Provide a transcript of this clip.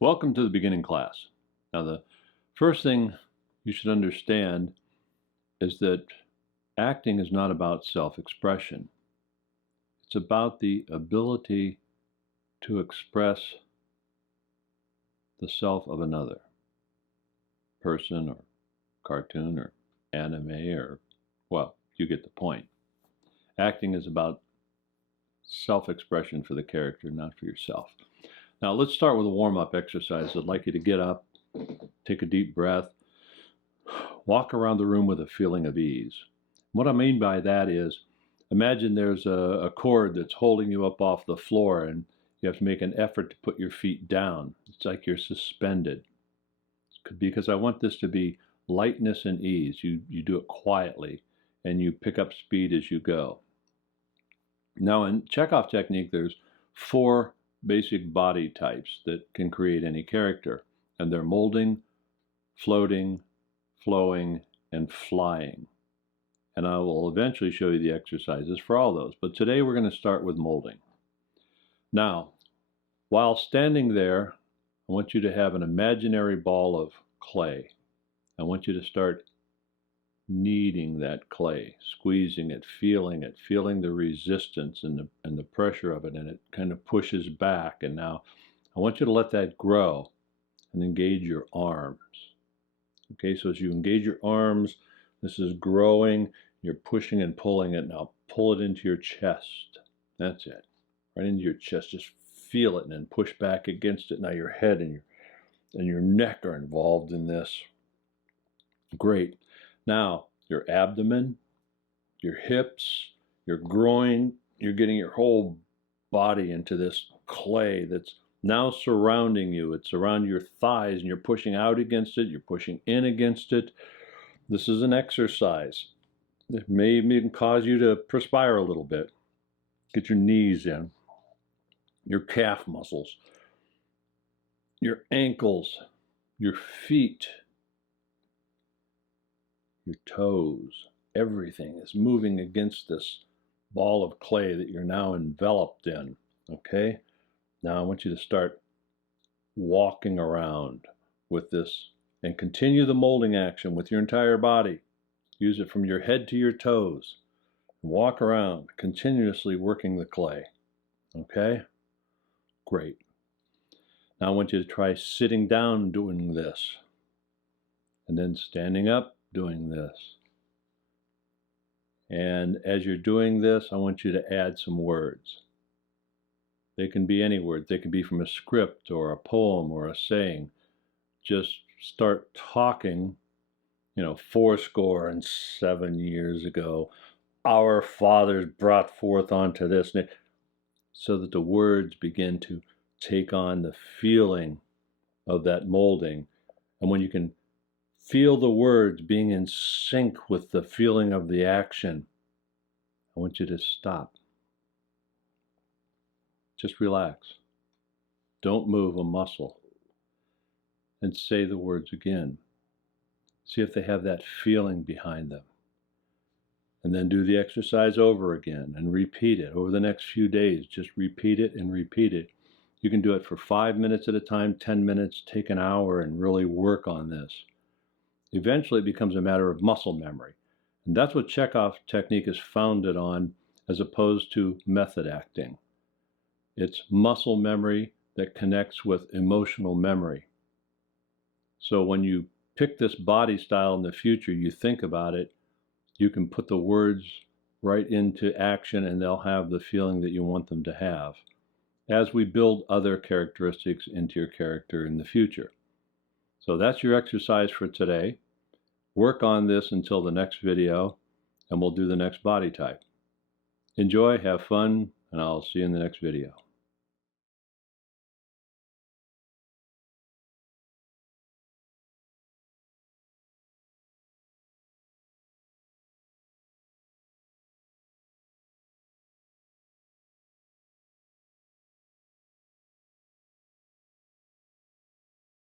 Welcome to the beginning class. Now, the first thing you should understand is that acting is not about self-expression. It's about the ability to express the self of another person or cartoon or anime or, well, you get the point. Acting is about self-expression for the character, not for yourself. Now let's start with a warm-up exercise. I'd like you to get up, take a deep breath, walk around the room with a feeling of ease. What I mean by that is, imagine there's a cord that's holding you up off the floor and you have to make an effort to put your feet down. It's like you're suspended. Because I want this to be lightness and ease. You do it quietly and you pick up speed as you go. Now in Chekhov technique, there's 4 basic body types that can create any character, and they're molding, floating, flowing, and flying. And I will eventually show you the exercises for all those, but today we're going to start with molding. Now, while standing there, I want you to have an imaginary ball of clay. I want you to start kneading that clay, squeezing it, feeling the resistance and the pressure of it, and it kind of pushes back. And now I want you to let that grow and engage your arms. Okay, so as you engage your arms, this is growing, you're pushing and pulling it. Now pull it into your chest. That's it, right into your chest. Just feel it and then push back against it. Now your head and your neck are involved in this. Great. Now, your abdomen, your hips, your groin, you're getting your whole body into this clay that's now surrounding you. It's around your thighs and you're pushing out against it, you're pushing in against it. This is an exercise. It may even cause you to perspire a little bit. Get your knees in, your calf muscles, your ankles, your feet, your toes. Everything is moving against this ball of clay that you're now enveloped in. Okay? Now I want you to start walking around with this and continue the molding action with your entire body. Use it from your head to your toes. Walk around, continuously working the clay. Okay? Great. Now I want you to try sitting down doing this, and then standing up doing this. And as you're doing this, I want you to add some words. They can be any words. They can be from a script or a poem or a saying. Just start talking, fourscore and 7 years ago, our fathers brought forth onto this, so that the words begin to take on the feeling of that molding. And when you can feel the words being in sync with the feeling of the action, I want you to stop. Just relax. Don't move a muscle. And say the words again. See if they have that feeling behind them. And then do the exercise over again and repeat it. Over the next few days, just repeat it and repeat it. You can do it for 5 minutes at a time, 10 minutes, take an hour and really work on this. Eventually it becomes a matter of muscle memory. And that's what Chekhov technique is founded on, as opposed to method acting. It's muscle memory that connects with emotional memory. So when you pick this body style in the future, you think about it, you can put the words right into action and they'll have the feeling that you want them to have, as we build other characteristics into your character in the future. So that's your exercise for today. Work on this until the next video, and we'll do the next body type. Enjoy, have fun, and I'll see you in the next video.